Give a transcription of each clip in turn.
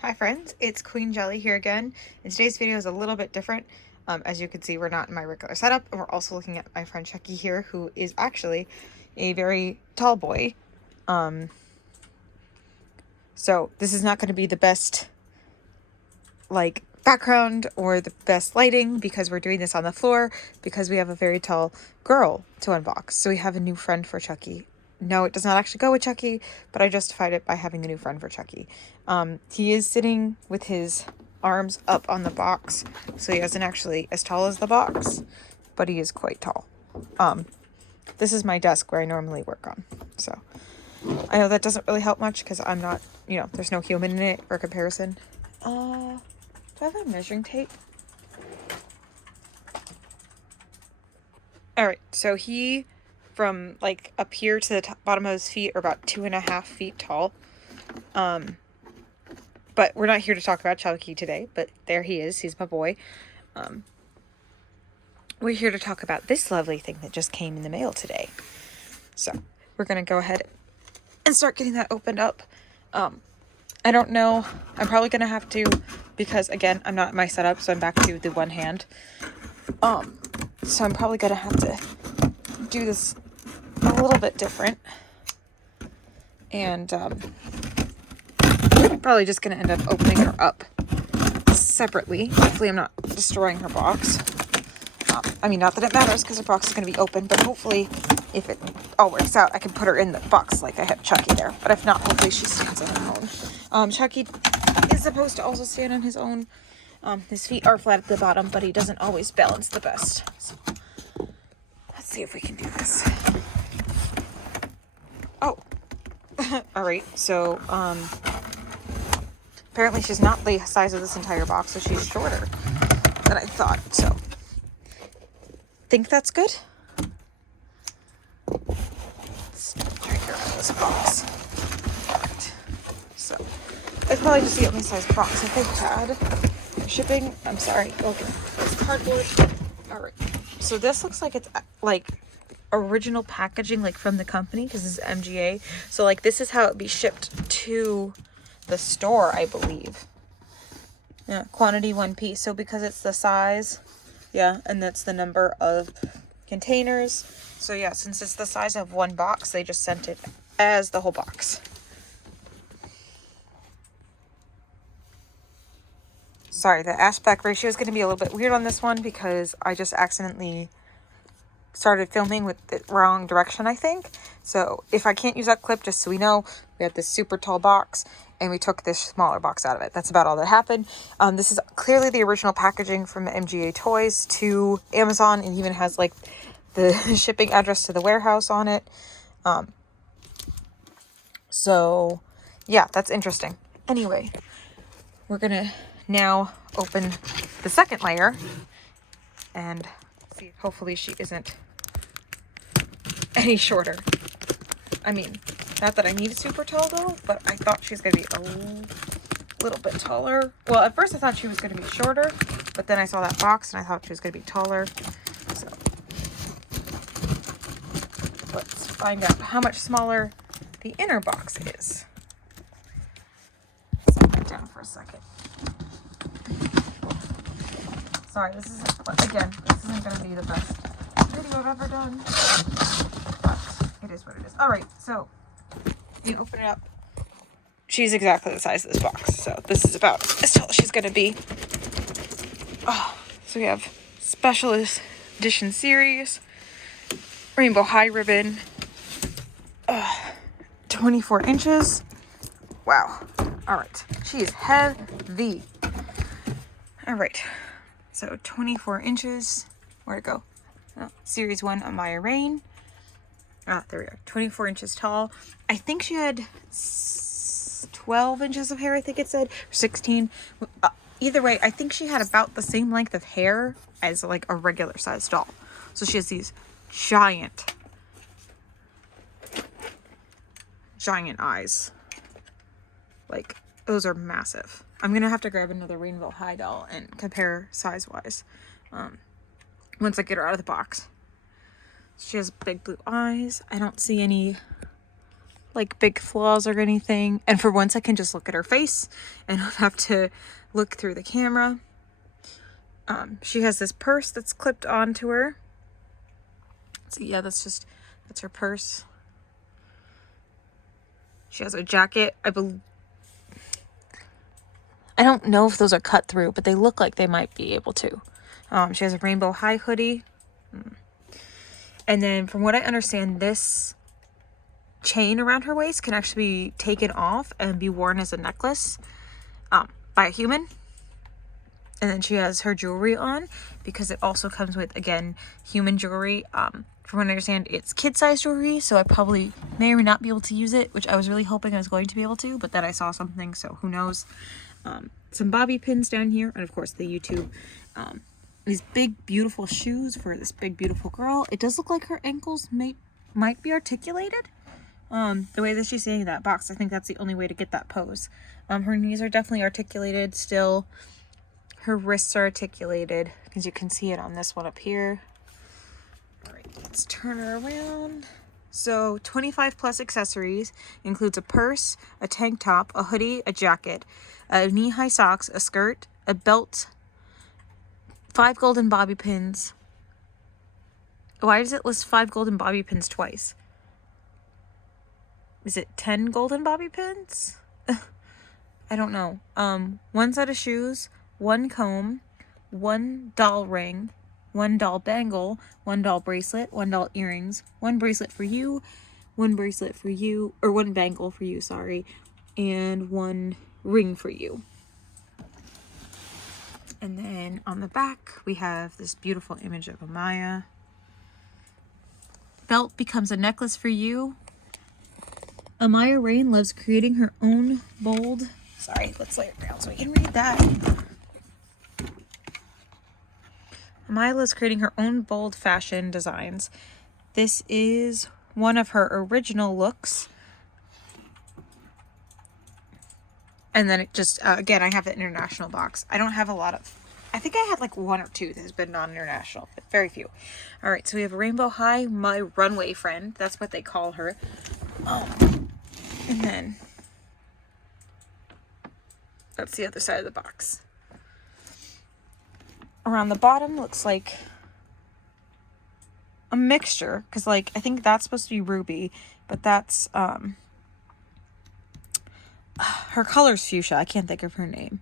Hi friends, it's Queen Jelly here again, and today's video is a little bit different. As you can see, we're not in my regular setup, and we're also looking at my friend Chucky here, who is actually a very tall boy. So this is not going to be the best, background or the best lighting, because we're doing this on the floor, because we have a very tall girl to unbox. So we have a new friend for Chucky. No, it does not actually go with Chucky, but I justified it by having a new friend for Chucky. He is sitting with his arms up on the box, so he isn't actually as tall as the box, but he is quite tall. This is my desk where I normally work on, so I know that doesn't really help much because I'm not, there's no human in it for comparison. Do I have a measuring tape? Alright, so he, from up here to the bottom of his feet, are about 2.5 feet tall. But we're not here to talk about Chucky today, but there he is. He's my boy. We're here to talk about this lovely thing that just came in the mail today. So we're going to go ahead and start getting that opened up. I don't know. I'm probably going to have to, because again, I'm not in my setup, so I'm back to the one hand. So I'm probably going to have to do this a little bit different. And probably just going to end up opening her up separately. Hopefully I'm not destroying her box. Not that it matters because her box is going to be open, but hopefully if it all works out, I can put her in the box like I had Chucky there. But if not, hopefully she stands on her own. Chucky is supposed to also stand on his own. His feet are flat at the bottom, but he doesn't always balance the best. So, let's see if we can do this. Oh, all right. So, apparently she's not the size of this entire box, so she's shorter than I thought. So, think that's good. Let's drag her out of this box. All right. So, it's probably just the only size box that they've had. Shipping. I'm sorry. Okay. It's cardboard. All right. So this looks like it's original packaging, from the company, because this is MGA. So this is how it would be shipped to the store, I believe. Yeah, quantity 1 piece. So because it's the size, yeah, and that's the number of containers. So yeah, since it's the size of one box, they just sent it as the whole box. Sorry, the aspect ratio is going to be a little bit weird on this one because I just accidentally started filming with the wrong direction, I think. So if I can't use that clip, just so we know, we had this super tall box and we took this smaller box out of it. That's about all that happened. This is clearly the original packaging from MGA Toys to Amazon, and even has the shipping address to the warehouse on it. So yeah, that's interesting. Anyway, we're gonna now open the second layer and see. Hopefully she isn't any shorter. Not that I need super tall though, but I thought she was gonna be a little bit taller. Well, at first I thought she was gonna be shorter, but then I saw that box and I thought she was gonna be taller. So let's find out how much smaller the inner box is. Set that down for a second. Sorry, this isn't gonna be the best video I've ever done, but it is what it is. All right, so you open it up. She's exactly the size of this box, so this is about as tall as she's gonna be. Oh, so we have special edition series, rainbow high ribbon, 24 inches. Wow. All right, she is heavy. All right, so 24 inches. Where'd it go? Oh, series 1 Amaya Raine. Ah, there we go. 24 inches tall. I think she had 12 inches of hair, I think it said, or 16. Either way, I think she had about the same length of hair as a regular sized doll. So she has these giant eyes. Those are massive. I'm gonna have to grab another rainbow high doll and compare size wise once I get her out of the box. She has big blue eyes. I don't see any like big flaws or anything. And for once I can just look at her face and not have to look through the camera. She has this purse that's clipped onto her. So yeah, that's her purse. She has a jacket. I don't know if those are cut through, but they look like they might be able to. She has a rainbow high hoodie. And then from what I understand, this chain around her waist can actually be taken off and be worn as a necklace by a human. And then she has her jewelry on because it also comes with, again, human jewelry. From what I understand, it's kid-sized jewelry, so I probably may or may not be able to use it, which I was really hoping I was going to be able to, but then I saw something, so who knows. Some bobby pins down here, and of course the YouTube. These big, beautiful shoes for this big, beautiful girl. It does look like her ankles might be articulated. The way that she's sitting in that box, I think that's the only way to get that pose. Her knees are definitely articulated still. Her wrists are articulated, because you can see it on this one up here. All right, let's turn her around. So 25 plus accessories includes a purse, a tank top, a hoodie, a jacket, knee-high socks, a skirt, a belt, 5 golden bobby pins. Why does it list 5 golden bobby pins twice? Is it 10 golden bobby pins? I don't know. 1 set of shoes, 1 comb, 1 doll ring, 1 doll bangle, 1 doll bracelet, 1 doll earrings, 1 bracelet for you, 1 bracelet for you, or 1 bangle for you, sorry, and 1 ring for you. And then on the back, we have this beautiful image of Amaya. Belt becomes a necklace for you. Amaya Raine loves creating her own bold... Sorry, let's lay it down so we can read that. Amaya loves creating her own bold fashion designs. This is one of her original looks. And then it just, again, I have the international box. I don't have a lot of, I think I had like 1 or 2 that has been non-international, but very few. All right, so we have Rainbow High, my runway friend. That's what they call her. And then that's the other side of the box. Around the bottom looks like a mixture, because like I think that's supposed to be ruby, but that's her color's fuchsia. I can't think of her name.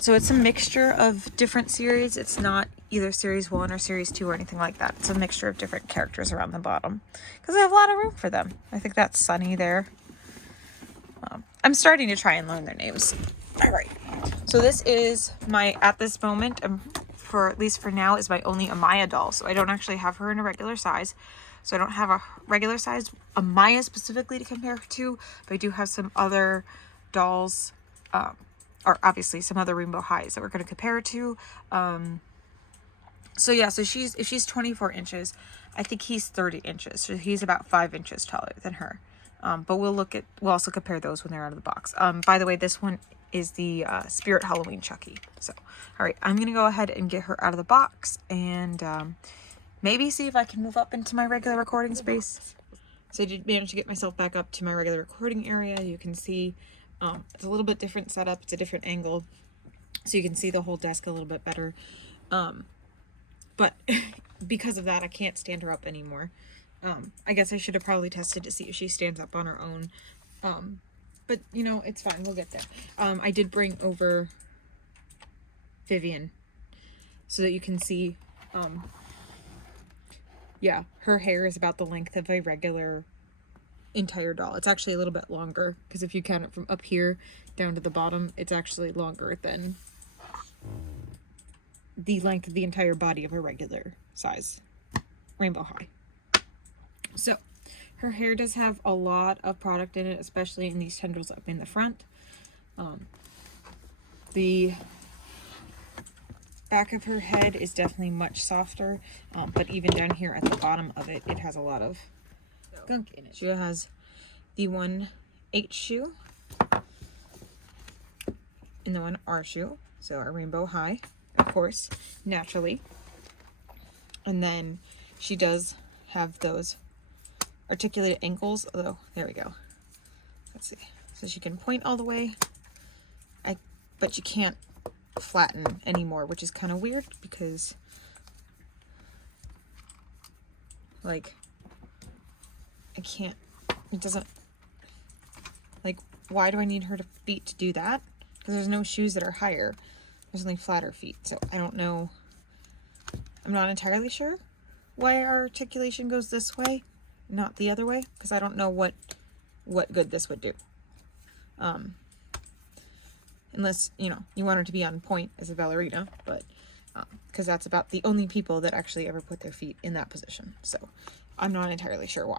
So it's a mixture of different series. It's not either series 1 or series 2 or anything like that. It's a mixture of different characters around the bottom because I have a lot of room for them. I think that's Sunny there. I'm starting to try and learn their names. All right. So this is my, at this moment, for at least for now, is my only Amaya doll. So I don't actually have her in a regular size. So I don't have a regular size Amaya specifically to compare to, but I do have some other dolls, or obviously some other Rainbow Highs that we're going to compare it to. So yeah, so if she's 24 inches, I think he's 30 inches. So he's about 5 inches taller than her. But we'll also compare those when they're out of the box. By the way, this one is the Spirit Halloween Chucky. So, all right, I'm going to go ahead and get her out of the box and maybe see if I can move up into my regular recording space. So I did manage to get myself back up to my regular recording area. You can see it's a little bit different setup. It's a different angle. So you can see the whole desk a little bit better. But because of that, I can't stand her up anymore. I guess I should have probably tested to see if she stands up on her own. But, you know, it's fine. We'll get there. I did bring over Vivian so that you can see, yeah, her hair is about the length of a regular entire doll. It's actually a little bit longer because if you count it from up here down to the bottom, it's actually longer than the length of the entire body of a regular size Rainbow High. So her hair does have a lot of product in it, especially in these tendrils up in the front. The back of her head is definitely much softer, but even down here at the bottom of it, it has a lot of gunk in it. She has the 1H shoe and the 1R shoe, so a Rainbow High, of course, naturally. And then she does have those articulated ankles, although, there we go. Let's see. So she can point all the way, but you can't flatten anymore, which is kind of weird because, like, I can't, it doesn't, like, why do I need her feet to do that? Because there's no shoes that are higher. There's only flatter feet, so I don't know. I'm not entirely sure why our articulation goes this way, not the other way, because I don't know what good this would do. Unless, you know, you want her to be on point as a ballerina, but because that's about the only people that actually ever put their feet in that position. So I'm not entirely sure why.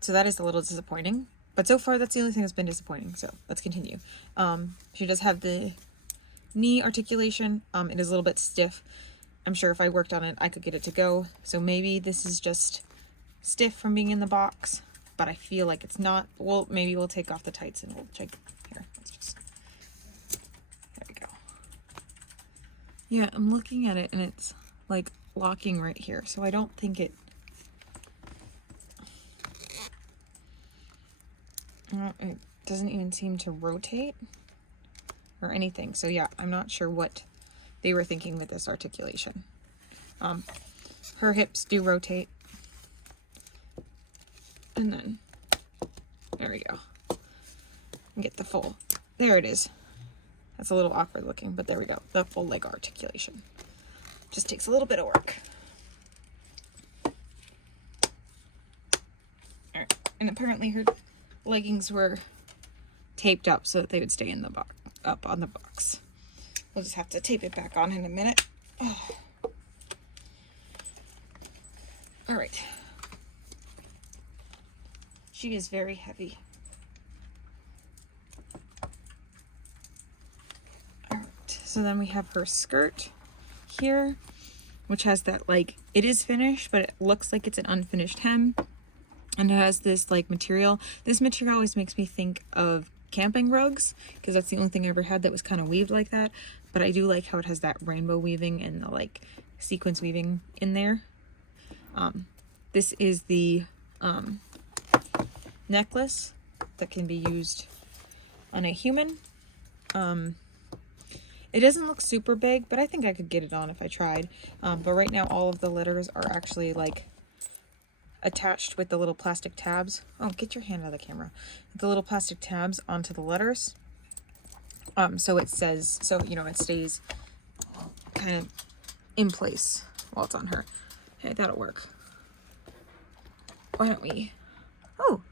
So that is a little disappointing, but so far that's the only thing that's been disappointing. So let's continue. She does have the knee articulation. It is a little bit stiff. I'm sure if I worked on it, I could get it to go. So maybe this is just stiff from being in the box, but I feel like it's not. Well, maybe we'll take off the tights and we'll check here. Let's just, there we go. Yeah, I'm looking at it and it's like locking right here. So I don't think it doesn't even seem to rotate or anything. So yeah, I'm not sure what they were thinking with this articulation. Her hips do rotate. And then, there we go. And get the full, there it is. That's a little awkward looking, but there we go. The full leg articulation. Just takes a little bit of work. All right, and apparently her leggings were taped up so that they would stay in the box, up on the box. We'll just have to tape it back on in a minute. Oh. All right. She is very heavy. All right. So then we have her skirt here, which has that, like, it is finished, but it looks like it's an unfinished hem. And it has this, like, material. This material always makes me think of camping rugs, because that's the only thing I ever had that was kind of weaved like that. But I do like how it has that rainbow weaving and the, like, sequence weaving in there. This is the necklace that can be used on a human. It doesn't look super big, but I think I could get it on if I tried. But right now all of the letters are actually, like, attached with the little plastic tabs. Oh, get your hand out of the camera. The little plastic tabs onto the letters. So it says, so, you know, it stays kind of in place while it's on her. Okay, that'll work. Why don't we, oh,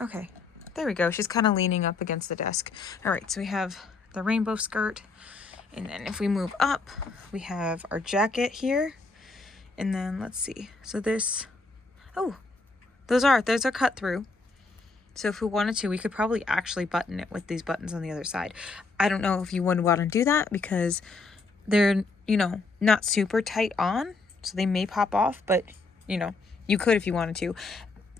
okay. There we go. She's kind of leaning up against the desk. All right, so we have the rainbow skirt. And then if we move up, we have our jacket here. And then let's see. So this, oh, those are cut through. So if we wanted to, we could probably actually button it with these buttons on the other side. I don't know if you would want to do that because they're, you know, not super tight on. So they may pop off, but, you know, you could if you wanted to.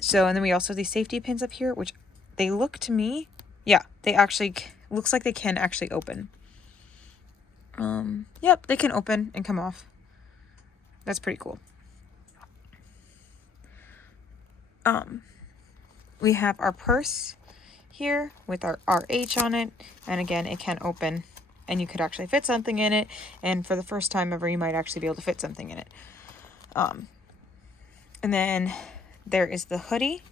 So, and then we also have these safety pins up here, which they look to me, yeah, they actually, looks like they can actually open. Yep, they can open and come off. That's pretty cool. We have our purse here with our RH on it. And again, it can open and you could actually fit something in it. And for the first time ever, you might actually be able to fit something in it. And then there is the hoodie.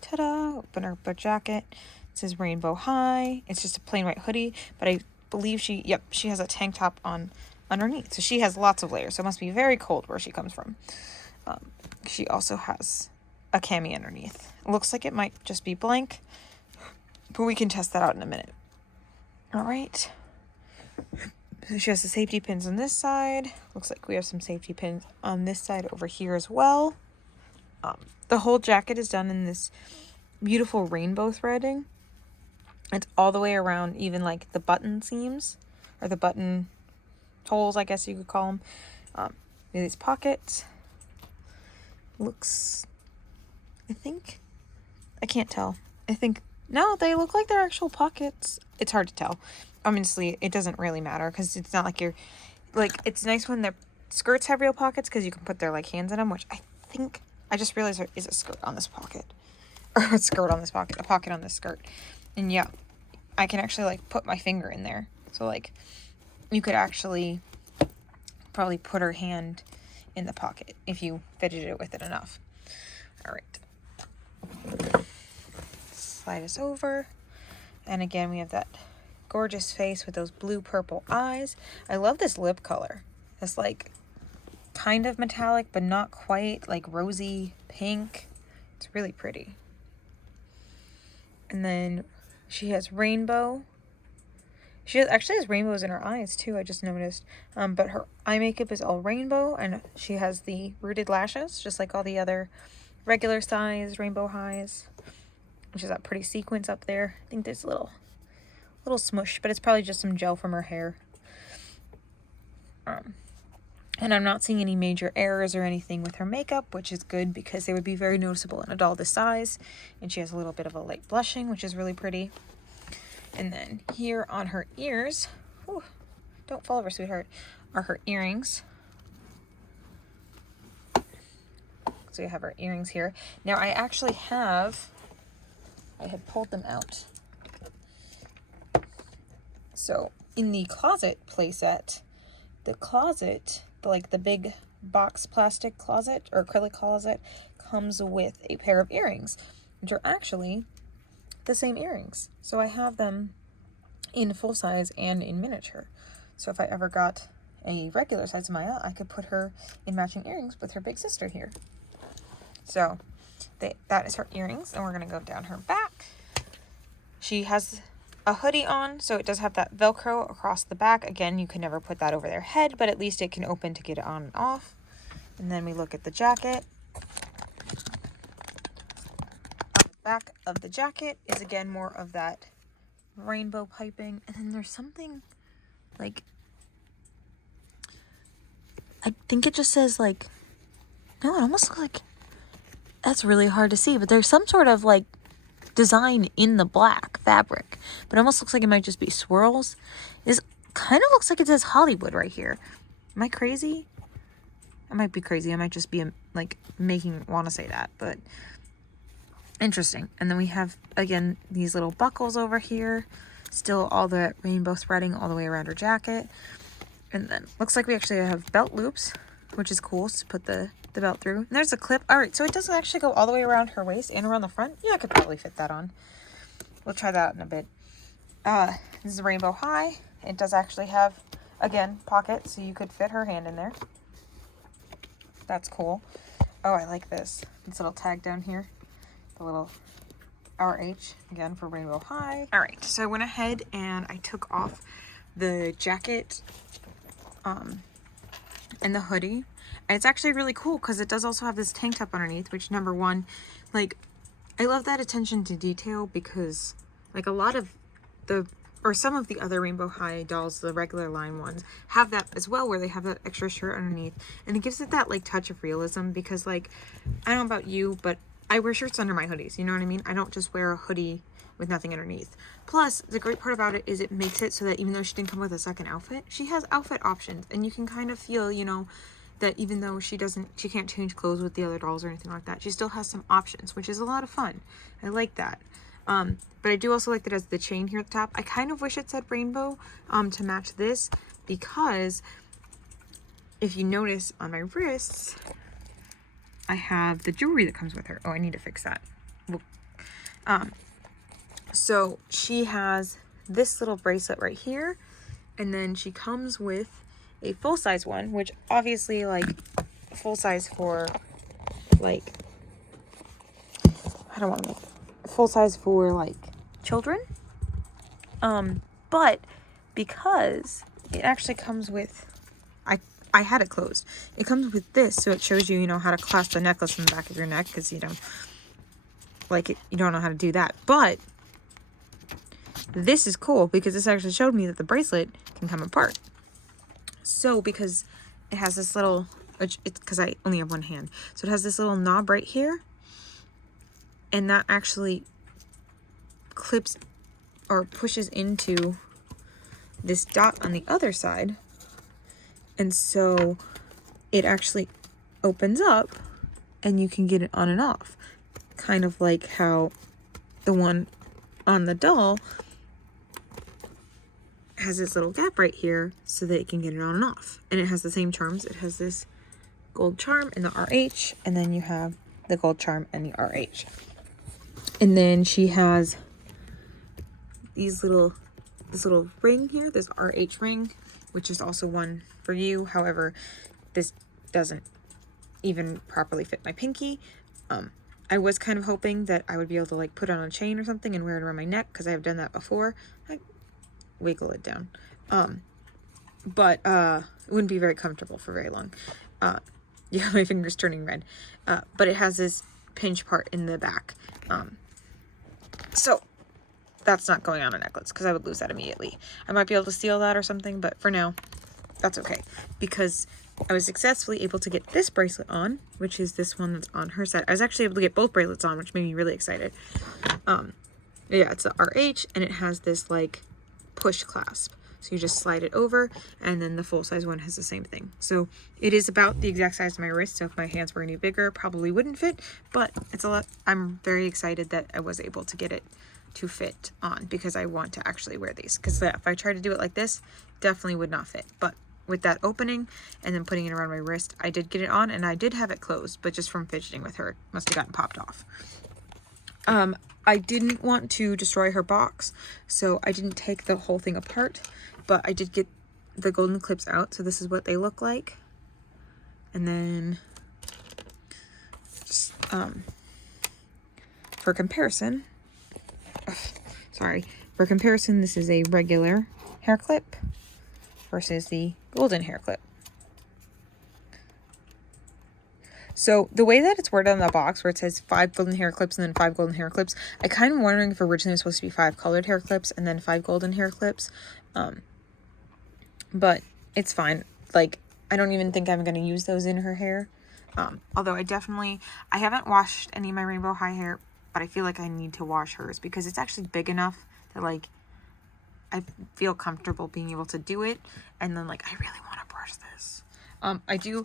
Ta-da! Open her butt jacket. It says Rainbow High. It's just a plain white hoodie, but I believe she has a tank top on underneath. So she has lots of layers. So it must be very cold where she comes from. She also has a cami underneath. It looks like it might just be blank, but we can test that out in a minute. All right. So she has the safety pins on this side. Looks like we have some safety pins on this side over here as well. The whole jacket is done in this beautiful rainbow threading. It's all the way around, even like the button seams, or the button holes, I guess you could call them. These pockets. Looks, I think, I can't tell. I think, no, they look like they're actual pockets. It's hard to tell. Honestly, it doesn't really matter because it's not like you're, like, it's nice when they're skirts have real pockets because you can put their like hands in them, which I think, I just realized there is a skirt on this pocket. Or a skirt on this pocket, a pocket on this skirt. And yeah, I can actually like put my finger in there. So like, you could actually probably put her hand in the pocket if you fidgeted it with it enough. All right. Slide us over. And again, we have that gorgeous face with those blue purple eyes. I love this lip color. It's like kind of metallic, but not quite, like rosy pink. It's really pretty. And then she has rainbow. She actually has rainbows in her eyes too, I just noticed. But her eye makeup is all rainbow, and she has the rooted lashes, just like all the other regular size rainbow highs. Which is that pretty sequence up there. I think there's a little smush, but it's probably just some gel from her hair. And I'm not seeing any major errors or anything with her makeup, which is good because they would be very noticeable in a doll this size. And she has a little bit of a light blushing, which is really pretty. And then here on her ears, whew, don't fall over, sweetheart, are her earrings. So we have her earrings here. Now I actually have, I had pulled them out. So in the closet playset, the closet, like the big box plastic closet or acrylic closet, comes with a pair of earrings, which are actually the same earrings. So I have them in full size and in miniature. So if I ever got a regular size Amaya, I could put her in matching earrings with her big sister here. So that is her earrings, and we're gonna go down her back. She has a hoodie on, so it does have that Velcro across the back. Again, you can never put that over their head, but at least it can open to get it on and off. And then we look at the jacket. On the back of the jacket is again more of that rainbow piping, and then there's something like, I think it just says like, no, it almost looks like, that's really hard to see, but there's some sort of like design in the black fabric, but it almost looks like it might just be swirls. This kind of looks like it says Hollywood right here. Am I crazy? I might be crazy. I might just be like want to say that, but interesting. And then we have again these little buckles over here, still all the rainbow threading all the way around her jacket. And then looks like we actually have belt loops, which is cool to put the belt through. And there's a clip. All right, so it does actually go all the way around her waist and around the front. Yeah, I could probably fit that on. We'll try that out in a bit. This is a rainbow high. It does actually have, again, pockets, so you could fit her hand in there. That's cool. Oh, I like this. This little tag down here. The little RH, again, for rainbow high. All right, so I went ahead and I took off the jacket and the hoodie. And it's actually really cool because it does also have this tank top underneath, which number one, like, I love that attention to detail because like a lot of some of the other rainbow high dolls, the regular line ones, have that as well, where they have that extra shirt underneath, and it gives it that like touch of realism because like, I don't know about you, but I wear shirts under my hoodies, you know what I mean? I don't just wear a hoodie with nothing underneath. Plus, the great part about it is it makes it so that even though she didn't come with a second outfit, she has outfit options, and you can kind of feel, you know, that even though she can't change clothes with the other dolls or anything like that, she still has some options, which is a lot of fun. I like that. But I do also like that it has the chain here at the top. I kind of wish it said rainbow to match this, because if you notice on my wrists, I have the jewelry that comes with her. Oh, I need to fix that. So she has this little bracelet right here, and then she comes with a full-size one, which obviously like full size for like, I don't want to make full size for like children, but because it actually comes with, I had it closed, it comes with this, so it shows you, you know, how to clasp the necklace in the back of your neck, because you know, like, you don't know how to do that. But this is cool because this actually showed me that the bracelet can come apart. So because it has this little, it's because I only have one hand, so it has this little knob right here, and that actually clips or pushes into this dot on the other side. And so it actually opens up and you can get it on and off. Kind of like how the one on the doll has this little gap right here so that it can get it on and off. And it has the same charms. It has this gold charm and the RH, and then you have the gold charm and the RH. And then she has this little ring here, this RH ring, which is also one for you. However, this doesn't even properly fit my pinky. I was kind of hoping that I would be able to like put on a chain or something and wear it around my neck, because I have done that before. I wiggle it down. But it wouldn't be very comfortable for very long. Yeah, my finger's turning red. But it has this pinch part in the back. So that's not going on a necklace because I would lose that immediately. I might be able to steal that or something, but for now, that's okay. Because I was successfully able to get this bracelet on, which is this one that's on her set. I was actually able to get both bracelets on, which made me really excited. Yeah, it's the RH, and it has this like push clasp. So you just slide it over, and then the full-size one has the same thing. So it is about the exact size of my wrist, so if my hands were any bigger, probably wouldn't fit, but it's a lot. I'm very excited that I was able to get it to fit on, because I want to actually wear these. Because if I tried to do it like this, definitely would not fit. But with that opening and then putting it around my wrist, I did get it on, and I did have it closed, but just from fidgeting with her, it must have gotten popped off. I didn't want to destroy her box, so I didn't take the whole thing apart, but I did get the golden clips out, so this is what they look like. And then just, for comparison, for comparison, this is a regular hair clip versus the golden hair clip. So the way that it's worded on the box, where it says 5 golden hair clips and then 5 golden hair clips, I kind of wondering if originally it was supposed to be 5 colored hair clips and then 5 golden hair clips. But it's fine. Like, I don't even think I'm going to use those in her hair. Although I haven't washed any of my rainbow high hair, but I feel like I need to wash hers because it's actually big enough that like I feel comfortable being able to do it. And then like, I really want to brush this.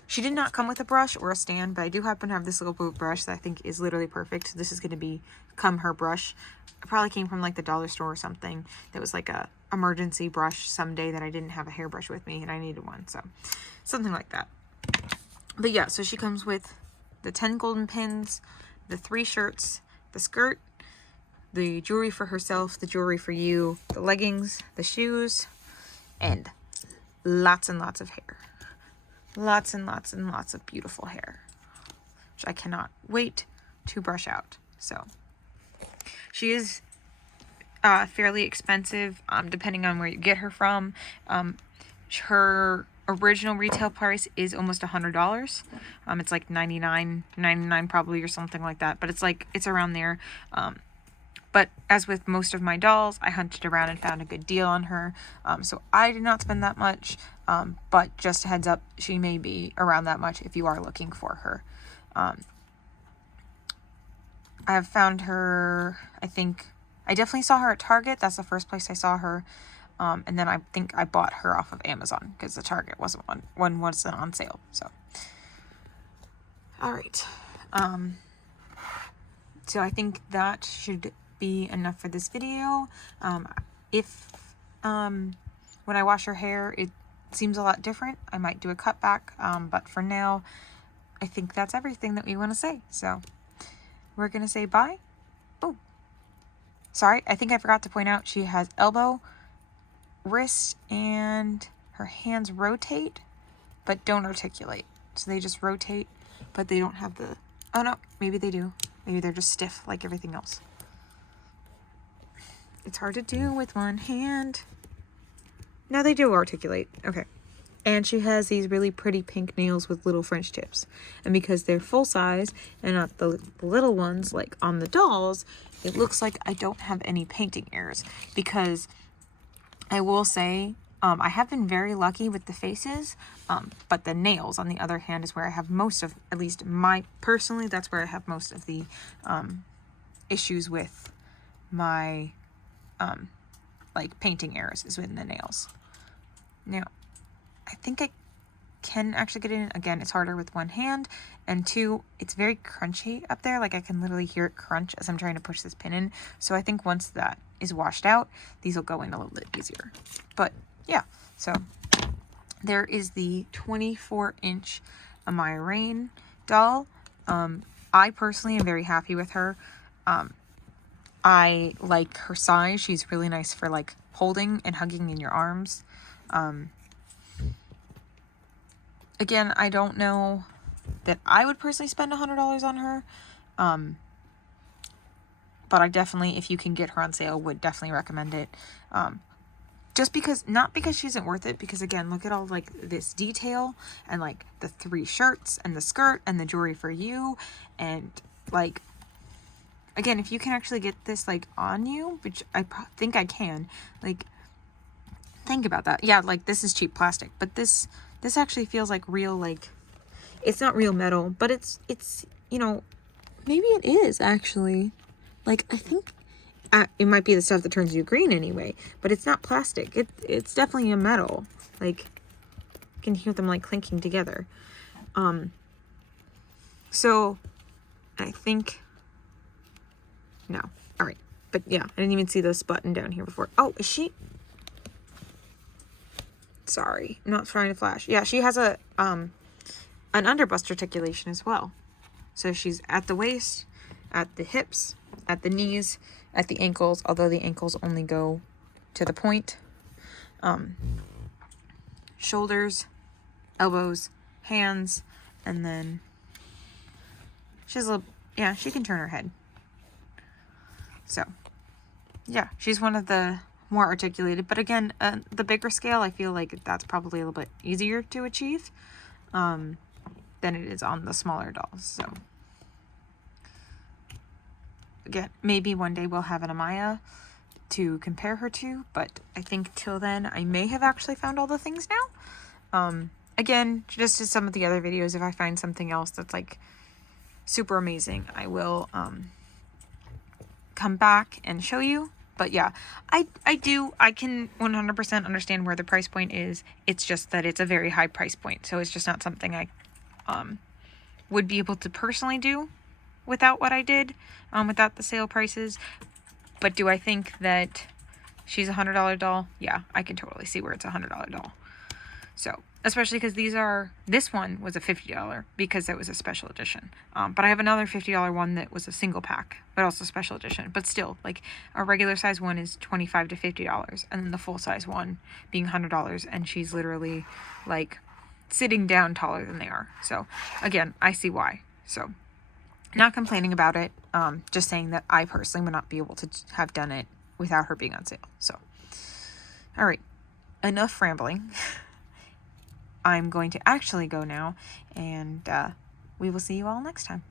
She did not come with a brush or a stand, but I do happen to have this little boot brush that I think is literally perfect. This is going to become her brush. It probably came from like the dollar store or something. That was like a emergency brush someday that I didn't have a hairbrush with me and I needed one. So something like that. But yeah, so she comes with the 10 golden pins, the 3 shirts, the skirt, the jewelry for herself, the jewelry for you, the leggings, the shoes, and lots and lots of hair. Lots and lots and lots of beautiful hair, which I cannot wait to brush out. So she is fairly expensive, depending on where you get her from. Her original retail price is almost $100. It's like $99 probably, or something like that, but it's around there. But as with most of my dolls, I hunted around and found a good deal on her. So I did not spend that much. But just a heads up, she may be around that much if you are looking for her. I have found her, I definitely saw her at Target. That's the first place I saw her. And then I think I bought her off of Amazon because the Target wasn't one wasn't on sale. So, all right. So I think that should be enough for this video. If when I wash her hair it seems a lot different, I might do a cutback, but for now I think that's everything that we want to say. So we're gonna say bye. Oh, sorry, I think I forgot to point out she has elbow, wrist, and her hands rotate but don't articulate. So they just rotate, but they don't have the, oh no, maybe they do. Maybe they're just stiff like everything else. It's hard to do with one hand. No, they do articulate. Okay. And she has these really pretty pink nails with little French tips. And because they're full size and not the little ones like on the dolls, it looks like I don't have any painting errors. Because I will say, I have been very lucky with the faces, but the nails, on the other hand, is where I have most of, at least personally, that's where I have most of the issues with my like painting errors, is in the nails. Now, I think I can actually get in. Again, it's harder with one hand, and two, it's very crunchy up there. Like I can literally hear it crunch as I'm trying to push this pin in. So I think once that is washed out, these will go in a little bit easier. But yeah, so there is the 24-inch Amaya Raine doll. I personally am very happy with her. I like her size. She's really nice for like holding and hugging in your arms. Again, I don't know that I would personally spend $100 on her. But I definitely, if you can get her on sale, would definitely recommend it. Just because, not because she isn't worth it, because again, look at all like this detail and like the 3 shirts and the skirt and the jewelry for you. And like, again, if you can actually get this like on you, which I think I can, like, think about that. Yeah, like this is cheap plastic, but this actually feels like real, like, it's not real metal, but it's, you know, maybe it is actually. Like, I think it might be the stuff that turns you green anyway, but it's not plastic. It's definitely a metal. Like, you can hear them like clinking together. So I think, no. All right. But yeah, I didn't even see this button down here before. Oh, is she? Sorry, I'm not trying to flash. Yeah, she has a, an underbust articulation as well. So she's at the waist, at the hips, at the knees, at the ankles, although the ankles only go to the point. Shoulders, elbows, hands, and then she's a little, yeah, she can turn her head. So, yeah, she's one of the more articulated, but again, the bigger scale, I feel like that's probably a little bit easier to achieve than it is on the smaller dolls. So, again, maybe one day we'll have an Amaya to compare her to, but I think till then I may have actually found all the things now. Again, just as some of the other videos, if I find something else that's like super amazing, I will come back and show you. But yeah, I can 100% understand where the price point is. It's just that it's a very high price point, so it's just not something I would be able to personally do without what I did, without the sale prices. But do I think that she's a $100 doll? Yeah, I can totally see where it's a $100 doll. So, especially because this one was a $50 because it was a special edition. But I have another $50 one that was a single pack, but also special edition. But still, like, a regular size one is $25 to $50, and then the full size one being $100, and she's literally, like, sitting down taller than they are. So, again, I see why. So, not complaining about it, just saying that I personally would not be able to have done it without her being on sale. So, all right, enough rambling. I'm going to actually go now, and we will see you all next time.